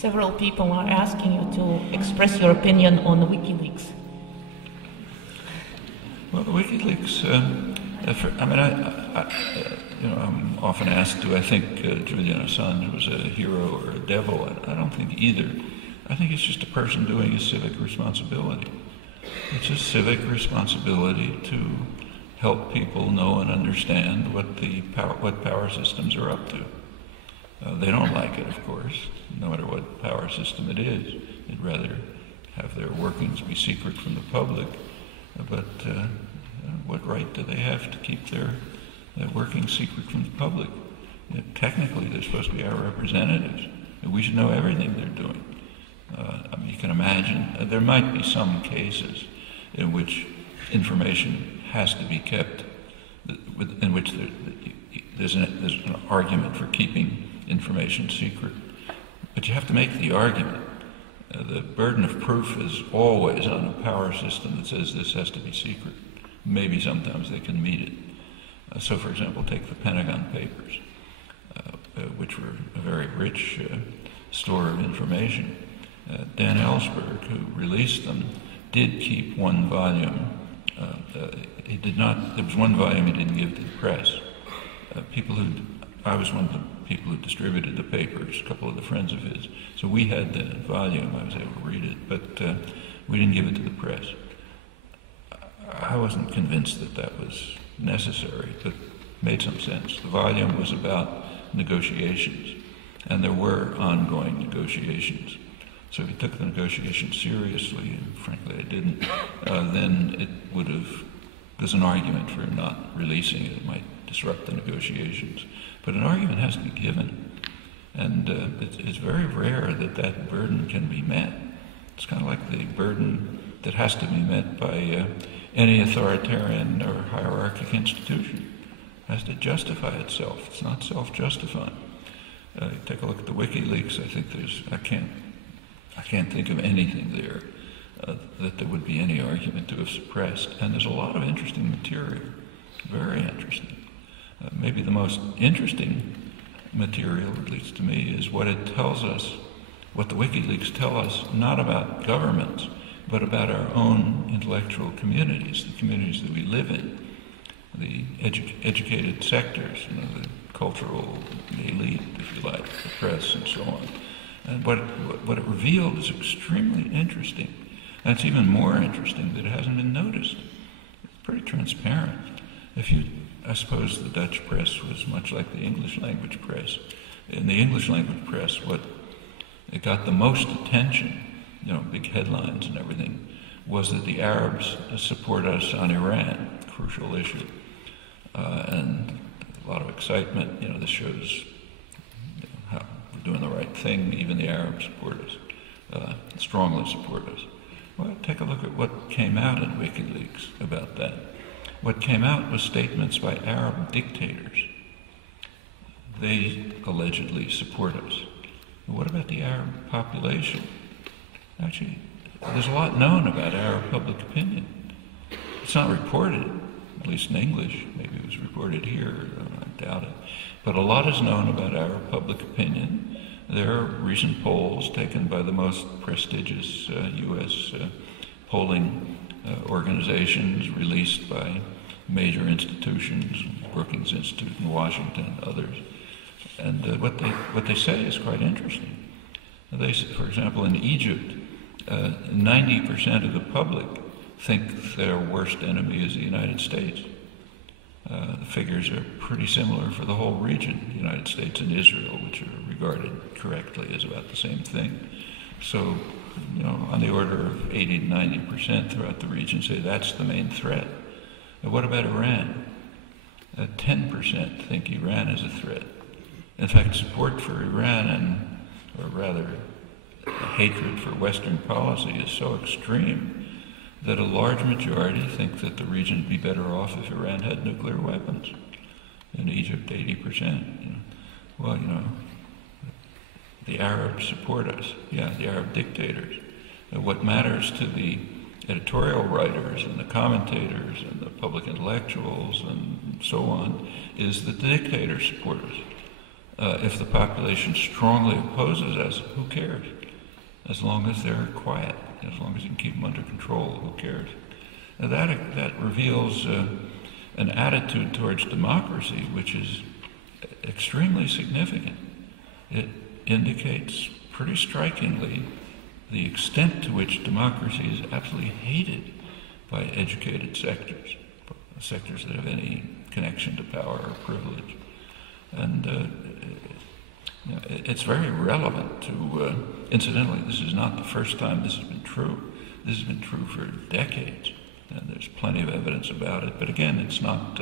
several people are asking you to express your opinion on WikiLeaks. Well, the WikiLeaks, I'm often asked, do I think Julian Assange was a hero or a devil? I don't think either. I think he's just a person doing his civic responsibility. It's a civic responsibility to help people know and understand what power systems are up to. They don't like it, of course, no matter what power system it is. They'd rather have their workings be secret from the public. But what right do they have to keep their workings secret from the public? Technically, they're supposed to be our representatives, and we should know everything they're doing. You can imagine there might be some cases in which information has to be kept, in which there's an argument for keeping information secret. But you have to make the argument. The burden of proof is always on a power system that says this has to be secret. Maybe sometimes they can meet it. So, for example, take the Pentagon Papers, which were a very rich store of information. Dan Ellsberg, who released them, did keep one volume. He did not. There was one volume he didn't give to the press. I was one of the people who distributed the papers, a couple of the friends of his. So we had the volume. I was able to read it, but we didn't give it to the press. I wasn't convinced that that was necessary, but made some sense. The volume was about negotiations, and there were ongoing negotiations. So if you took the negotiations seriously, and frankly I didn't, then it would have, there's an argument for not releasing it. It might disrupt the negotiations. But an argument has to be given, and it's very rare that that burden can be met. It's kind of like the burden that has to be met by any authoritarian or hierarchic institution. It has to justify itself. It's not self-justifying. Take a look at the WikiLeaks. I think I can't think of anything there that there would be any argument to have suppressed. And there's a lot of interesting material, very interesting. Maybe the most interesting material, at least to me, is what it tells us, what the WikiLeaks tell us, not about governments, but about our own intellectual communities, the communities that we live in, the educated sectors, the cultural, the elite, if you like, the press, and so on. And what it revealed is extremely interesting. And it's even more interesting that it hasn't been noticed. It's pretty transparent. I suppose the Dutch press was much like the English language press. In the English language press, it got the most attention, big headlines and everything, was that the Arabs support us on Iran, crucial issue. And a lot of excitement, this shows how we're doing the right thing. Even the Arabs support us, strongly support us. Well, take a look at what came out in WikiLeaks about that. What came out was statements by Arab dictators. They allegedly support us. But what about the Arab population? Actually, there's a lot known about Arab public opinion. It's not reported, at least in English. Maybe it was reported here, I doubt it. But a lot is known about Arab public opinion. There are recent polls taken by the most prestigious U.S. polling organizations released by major institutions, Brookings Institute in Washington, others. And what they say is quite interesting. They say, for example, in Egypt, 90% of the public think their worst enemy is the United States. The figures are pretty similar for the whole region, the United States and Israel, which are regarded correctly as about the same thing. So, on the order of 80 to 90% throughout the region say that's the main threat. And what about Iran? 10% think Iran is a threat. In fact, support for Iran, or rather hatred for Western policy, is so extreme that a large majority think that the region would be better off if Iran had nuclear weapons. In Egypt, 80%. Well, the Arabs support us. Yeah, the Arab dictators. And what matters to the editorial writers and the commentators and the public intellectuals and so on is that the dictators support us. If the population strongly opposes us, who cares? As long as they're quiet, as long as you can keep them under control, who cares? Now that reveals an attitude towards democracy which is extremely significant. It indicates pretty strikingly the extent to which democracy is absolutely hated by educated sectors, sectors that have any connection to power or privilege. And it's very relevant to, incidentally, this is not the first time this has been true. This has been true for decades, and there's plenty of evidence about it. But again, it's not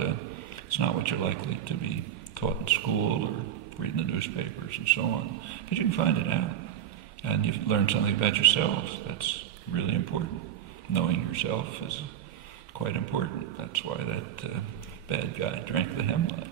what you're likely to be taught in school or read in the newspapers and so on. But you can find it out, and you've learned something about yourselves. That's really important. Knowing yourself is quite important. That's why that bad guy drank the hemlock.